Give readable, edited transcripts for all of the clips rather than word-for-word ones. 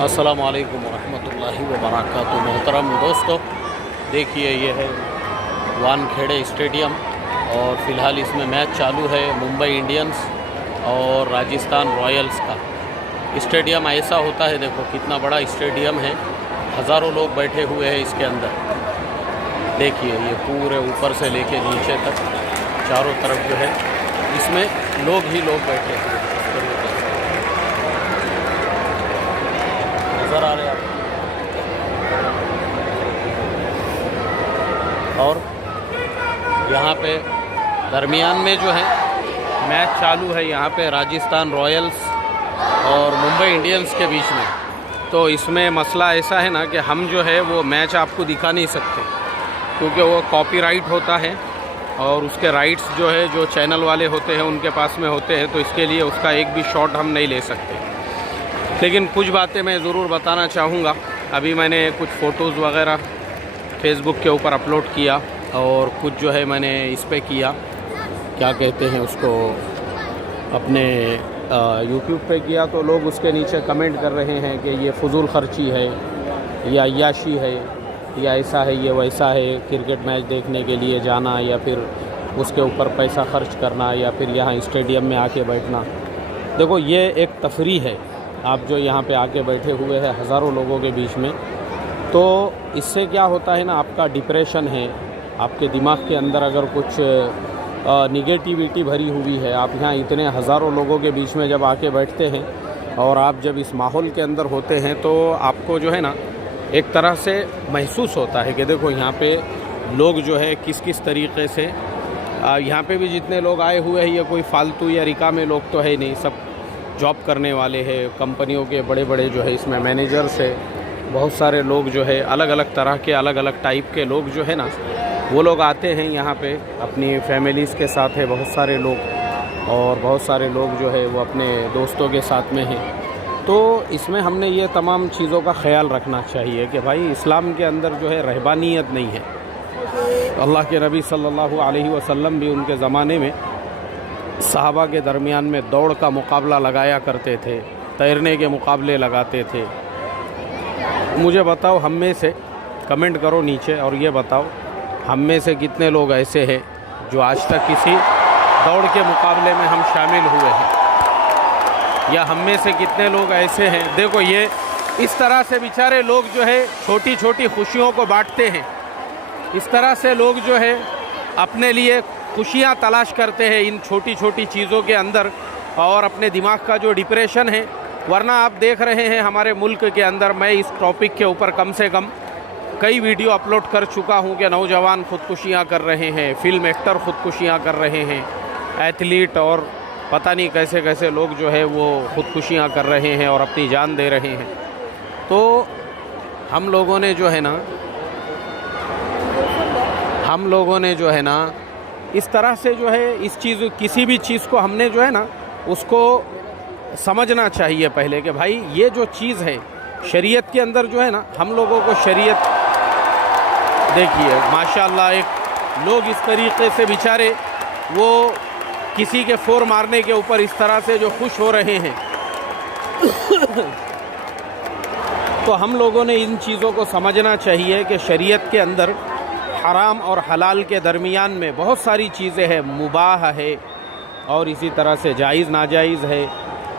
अस्सलामु अलैकुम वरहमतुल्लाहि वबरकातुहू। मोहतरम दोस्तों, देखिए ये है वानखेड़े स्टेडियम और फ़िलहाल इसमें मैच चालू है मुंबई इंडियंस और राजस्थान रॉयल्स का। स्टेडियम ऐसा होता है, देखो कितना बड़ा स्टेडियम है, हज़ारों लोग बैठे हुए हैं इसके अंदर। देखिए ये पूरे ऊपर से लेके नीचे तक चारों तरफ जो है इसमें लोग ही लोग बैठे हैं। नज़र आ रहे हैं आप। और यहाँ पे दरमियान में जो है मैच चालू है, यहाँ पे राजस्थान रॉयल्स और मुंबई इंडियंस के बीच में। तो इसमें मसला ऐसा है ना कि हम जो है वो मैच आपको दिखा नहीं सकते क्योंकि वो कॉपीराइट होता है और उसके राइट्स जो है जो चैनल वाले होते हैं उनके पास में होते हैं, तो इसके लिए उसका एक भी शॉट हम नहीं ले सकते। लेकिन कुछ बातें मैं ज़रूर बताना चाहूँगा। अभी मैंने कुछ फ़ोटोज़ वगैरह फेसबुक के ऊपर अपलोड किया और कुछ जो है मैंने इस पे किया, क्या कहते हैं उसको, अपने यूट्यूब पे किया। तो लोग उसके नीचे कमेंट कर रहे हैं कि ये फजूल खर्ची है या अय्याशी है या ऐसा है ये वैसा है, क्रिकेट मैच देखने के लिए जाना या फिर उसके ऊपर पैसा खर्च करना या फिर यहाँ स्टेडियम में आके बैठना। देखो ये एक तफरीह है, आप जो यहाँ पे आके बैठे हुए हैं हज़ारों लोगों के बीच में, तो इससे क्या होता है ना, आपका डिप्रेशन है, आपके दिमाग के अंदर अगर कुछ निगेटिविटी भरी हुई है, आप यहाँ इतने हज़ारों लोगों के बीच में जब आके बैठते हैं और आप जब इस माहौल के अंदर होते हैं तो आपको जो है ना एक तरह से महसूस होता है कि देखो यहाँ पे लोग जो है किस किस तरीक़े से, यहाँ पे भी जितने लोग आए हुए हैं ये कोई फालतू या रिकामे लोग तो है नहीं, सब जॉब करने वाले हैं, कंपनियों के बड़े बड़े जो है इसमें मैनेजर्स है, बहुत सारे लोग जो है अलग अलग तरह के अलग अलग टाइप के लोग जो है ना वो लोग आते हैं यहाँ पे अपनी फैमिलीज़ के साथ है बहुत सारे लोग, और बहुत सारे लोग जो है वो अपने दोस्तों के साथ में हैं। तो इसमें हमने ये तमाम चीज़ों का ख्याल रखना चाहिए कि भाई इस्लाम के अंदर जो है रहबानियत नहीं है। अल्लाह के नबी सल्लल्लाहु अलैहि वसल्लम भी उनके ज़माने में सहाबा के दरमियान में दौड़ का मुकाबला लगाया करते थे, तैरने के मुकाबले लगाते थे। मुझे बताओ, हम में से कमेंट करो नीचे और ये बताओ हम में से कितने लोग ऐसे हैं जो आज तक किसी दौड़ के मुकाबले में हम शामिल हुए हैं, या हम में से कितने लोग ऐसे हैं। देखो ये इस तरह से बेचारे लोग जो है छोटी छोटी खुशियों को बांटते हैं, इस तरह से लोग जो है अपने लिए खुशियाँ तलाश करते हैं इन छोटी छोटी चीज़ों के अंदर, और अपने दिमाग का जो डिप्रेशन है। वरना आप देख रहे हैं हमारे मुल्क के अंदर, मैं इस टॉपिक के ऊपर कम से कम कई वीडियो अपलोड कर चुका हूं कि नौजवान ख़ुदकुशियाँ कर रहे हैं, फिल्म एक्टर ख़ुदकुशियाँ कर रहे हैं, एथलीट और पता नहीं कैसे कैसे लोग जो है वो ख़ुदकुशियाँ कर रहे हैं और अपनी जान दे रहे हैं। तो हम लोगों ने जो है ना इस तरह से जो है इस चीज़, किसी भी चीज़ को हमने जो है ना उसको समझना चाहिए पहले कि भाई ये जो चीज़ है शरीयत के अंदर जो है ना, हम लोगों को शरीयत, देखिए माशाअल्लाह एक लोग इस तरीक़े से बेचारे वो किसी के फोर मारने के ऊपर इस तरह से जो खुश हो रहे हैं। तो हम लोगों ने इन चीज़ों को समझना चाहिए कि शरीयत के अंदर हराम और हलाल के दरमियान में बहुत सारी चीज़ें हैं, मुबाह है और इसी तरह से जायज़ नाजायज़ है,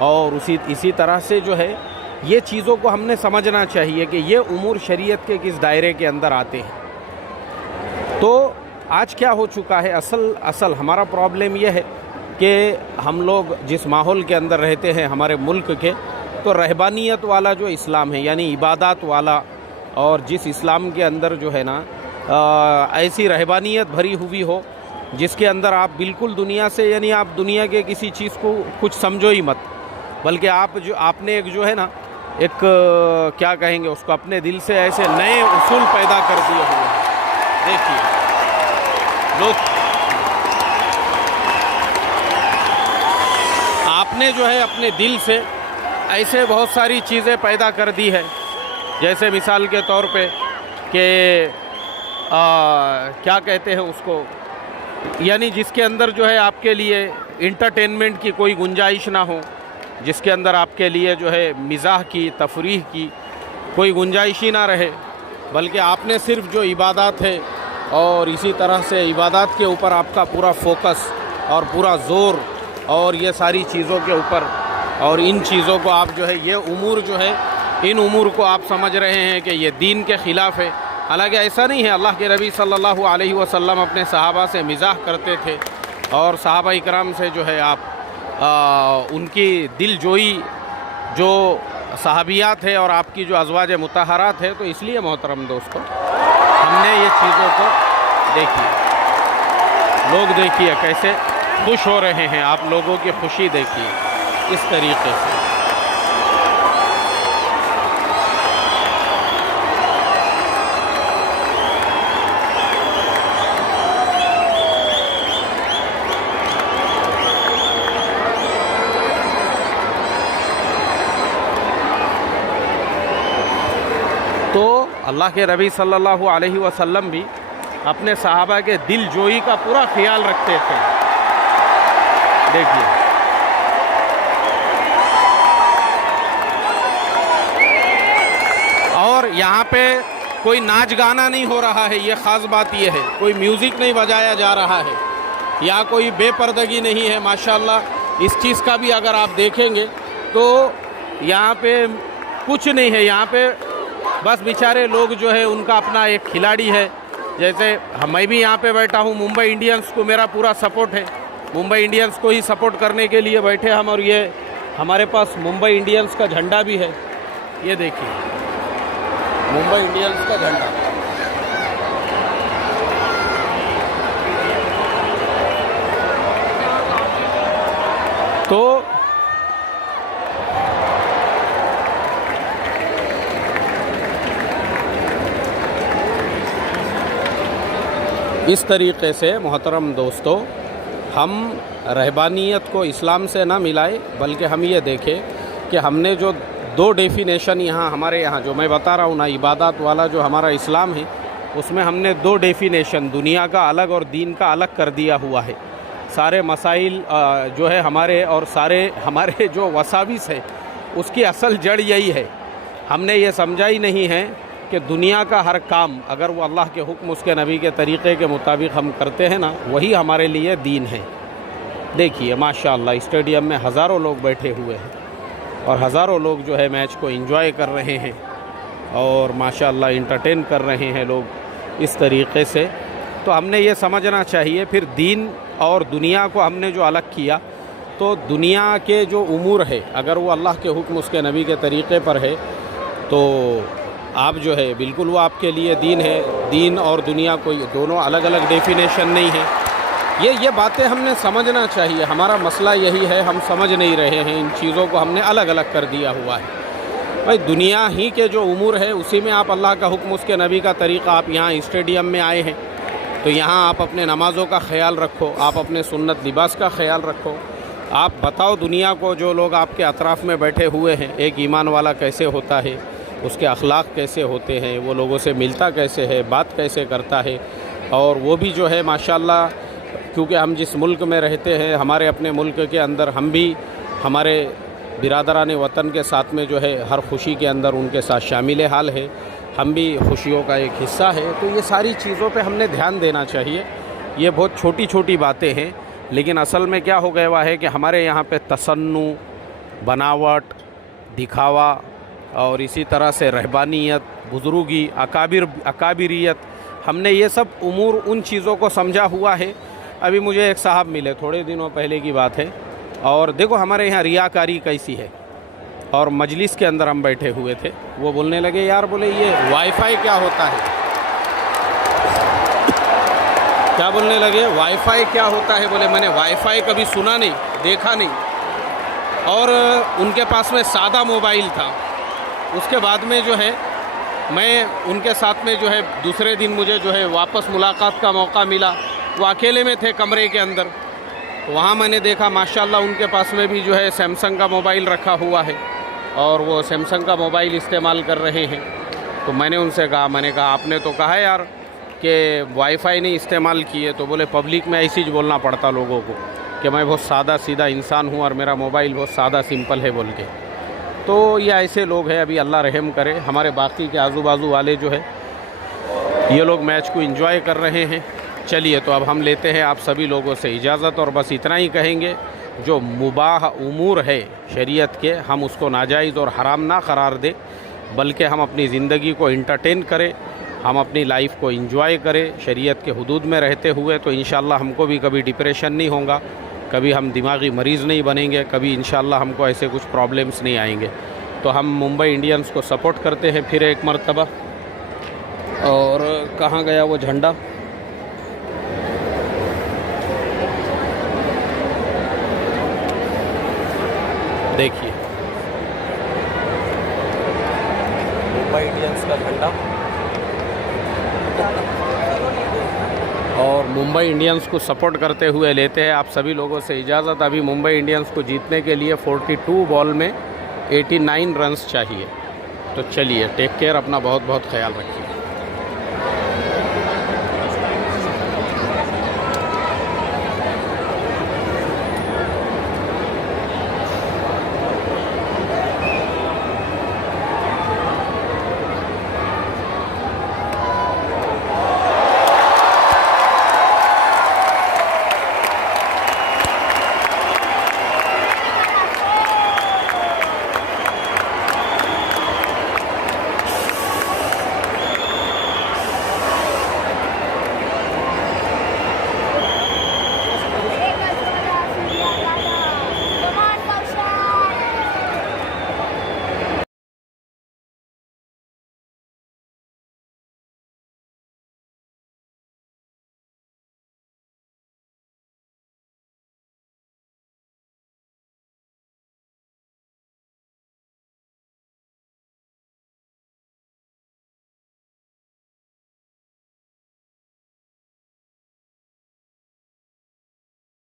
और इसी तरह से जो है ये चीज़ों को हमने समझना चाहिए कि ये उमूर शरीयत के किस दायरे के अंदर आते हैं। तो आज क्या हो चुका है, असल हमारा प्रॉब्लम ये है कि हम लोग जिस माहौल के अंदर रहते हैं हमारे मुल्क के, तो रहबानियत वाला जो इस्लाम है यानी इबादत वाला, और जिस इस्लाम के अंदर जो है ना ऐसी रहबानियत भरी हुई हो जिसके अंदर आप बिल्कुल दुनिया से, यानी आप दुनिया के किसी चीज़ को कुछ समझो ही मत, बल्कि आपने एक जो है ना एक क्या कहेंगे उसको, अपने दिल से ऐसे नए उसूल पैदा कर दिए हुए हैं। देखिए लोग, आपने जो है अपने दिल से ऐसे बहुत सारी चीज़ें पैदा कर दी है, जैसे मिसाल के तौर पे कि क्या कहते हैं उसको, यानी जिसके अंदर जो है आपके लिए इंटरटेनमेंट की कोई गुंजाइश ना हो, जिसके अंदर आपके लिए जो है मिज़ाह की, तफरीह की कोई गुंजाइश ही ना रहे, बल्कि आपने सिर्फ जो इबादत है और इसी तरह से इबादत के ऊपर आपका पूरा फोकस और पूरा ज़ोर और ये सारी चीज़ों के ऊपर, और इन चीज़ों को आप जो है ये उमूर जो है इन उमूर को आप समझ रहे हैं कि ये दीन के ख़िलाफ़ है। हालांकि ऐसा नहीं है। अल्लाह के नबी सल्लल्लाहु अलैहि वसल्लम अपने सहाबा से मिज़ाह करते थे और सहाबा इकराम से जो है आप उनकी दिलजोई जो सहाबियात है और आपकी जो अज़वाज मुतहरात है, तो इसलिए मोहतरम दोस्तों हमने ये चीज़ों को देखी। लोग देखिए कैसे खुश हो रहे हैं, आप लोगों की खुशी देखिए इस तरीके से। तो अल्लाह के नबी सल्लल्लाहु अलैहि वसल्लम भी अपने सहाबा के दिल जोई का पूरा ख्याल रखते थे। देखिए और यहाँ पे कोई नाच गाना नहीं हो रहा है, ये ख़ास बात ये है। कोई म्यूज़िक नहीं बजाया जा रहा है या कोई बेपर्दगी नहीं है माशाल्लाह। इस चीज़ का भी अगर आप देखेंगे तो यहाँ पे कुछ नहीं है। यहाँ पे बस बेचारे लोग जो है उनका अपना एक खिलाड़ी है। जैसे मैं भी यहाँ पे बैठा हूँ, मुंबई इंडियंस को मेरा पूरा सपोर्ट है, मुंबई इंडियंस को ही सपोर्ट करने के लिए बैठे हम। और ये हमारे पास मुंबई इंडियंस का झंडा भी है, ये देखिए मुंबई इंडियंस का झंडा। तो इस तरीक़े से मोहतरम दोस्तों हम रहबानियत को इस्लाम से ना मिलाए, बल्कि हम ये देखें कि हमने जो दो डेफिनेशन यहाँ हमारे यहाँ जो मैं बता रहा हूँ ना, इबादत वाला जो हमारा इस्लाम है, उसमें हमने दो डेफिनेशन दुनिया का अलग और दीन का अलग कर दिया हुआ है। सारे मसाइल जो है हमारे और सारे हमारे जो वसाविस है उसकी असल जड़ यही है। हमने ये समझा ही नहीं है कि दुनिया का हर काम अगर वो अल्लाह के हुक्म उसके नबी के तरीक़े के मुताबिक हम करते हैं ना, वही हमारे लिए दीन है। देखिए माशाअल्लाह स्टेडियम में हज़ारों लोग बैठे हुए हैं और हज़ारों लोग जो है मैच को एंजॉय कर रहे हैं और माशाअल्लाह इंटरटेन कर रहे हैं लोग इस तरीक़े से। तो हमने ये समझना चाहिए फिर दीन और दुनिया को हमने जो अलग किया, तो दुनिया के जो उमूर है अगर वो अल्लाह के हुक्म उसके नबी के तरीक़े पर है तो आप जो है बिल्कुल वो आपके लिए दीन है। दीन और दुनिया कोई दोनों अलग अलग डेफिनेशन नहीं है। ये बातें हमने समझना चाहिए। हमारा मसला यही है, हम समझ नहीं रहे हैं, इन चीज़ों को हमने अलग अलग कर दिया हुआ है। भाई दुनिया ही के जो उमूर है उसी में आप अल्लाह का हुक्म उसके नबी का तरीक़ा, आप यहाँ स्टेडियम में आए हैं तो यहाँ आप अपने नमाज़ों का ख्याल रखो, आप अपने सुन्नत लिबास का ख्याल रखो। आप बताओ दुनिया को, जो लोग आपके अतराफ़ में बैठे हुए हैं, एक ईमान वाला कैसे होता है, उसके अखलाक कैसे होते हैं, वो लोगों से मिलता कैसे है, बात कैसे करता है। और वो भी जो है माशाल्लाह, क्योंकि हम जिस मुल्क में रहते हैं, हमारे अपने मुल्क के अंदर हम भी हमारे बिरादरान वतन के साथ में जो है हर खुशी के अंदर उनके साथ शामिल हाल है, हम भी खुशियों का एक हिस्सा है। तो ये सारी चीज़ों पे हमने ध्यान देना चाहिए। ये बहुत छोटी छोटी बातें हैं, लेकिन असल में क्या हो गया हुआ है कि हमारे यहाँ पे तसन्नु, बनावट, दिखावा और इसी तरह से रहबानियत, बुज़ुर्गी, अकाबिरियत, हमने ये सब उमूर उन चीज़ों को समझा हुआ है। अभी मुझे एक साहब मिले, थोड़े दिनों पहले की बात है, और देखो हमारे यहाँ रियाकारी कैसी है। और मजलिस के अंदर हम बैठे हुए थे, वो बोलने लगे यार बोले ये वाईफाई क्या होता है। क्या बोलने लगे, वाईफाई क्या होता है। बोले मैंने वाईफाई कभी सुना नहीं, देखा नहीं। और उनके पास में सादा मोबाइल था। उसके बाद में जो है मैं उनके साथ में जो है दूसरे दिन मुझे जो है वापस मुलाकात का मौका मिला। वो अकेले में थे कमरे के अंदर, वहाँ मैंने देखा माशाल्लाह उनके पास में भी जो है सैमसंग का मोबाइल रखा हुआ है और वो सैमसंग का मोबाइल इस्तेमाल कर रहे हैं। तो मैंने उनसे कहा, मैंने कहा आपने तो कहा यार कि वाईफाई नहीं इस्तेमाल किए, तो बोले पब्लिक में ऐसे ही बोलना पड़ता लोगों को कि मैं बहुत सादा सीधा इंसान हूँ और मेरा मोबाइल बहुत सादा सिंपल है बोल के। तो ये ऐसे लोग हैं, अभी अल्लाह रहम करे। हमारे बाकी के आजू बाजू वाले जो है ये लोग मैच को एंजॉय कर रहे हैं। चलिए तो अब हम लेते हैं आप सभी लोगों से इजाज़त, और बस इतना ही कहेंगे, जो मुबाह उमूर है शरीयत के, हम उसको नाजायज़ और हराम ना करार दे, बल्कि हम अपनी ज़िंदगी को इंटरटेन करें, हम अपनी लाइफ को एंजॉय करें शरीयत के हुदूद में रहते हुए। तो इंशाअल्लाह हमको भी कभी डिप्रेशन नहीं होगा, कभी हम दिमागी मरीज़ नहीं बनेंगे, कभी इंशाअल्लाह हमको ऐसे कुछ प्रॉब्लम्स नहीं आएंगे। तो हम मुंबई इंडियंस को सपोर्ट करते हैं फिर एक मर्तबा। और कहाँ गया वो झंडा? देखिए मुंबई इंडियंस का झंडा। और मुंबई इंडियंस को सपोर्ट करते हुए लेते हैं आप सभी लोगों से इजाज़त। अभी मुंबई इंडियंस को जीतने के लिए 42 बॉल में 89 रन्स चाहिए। तो चलिए, टेक केयर, अपना बहुत बहुत ख्याल रखिए।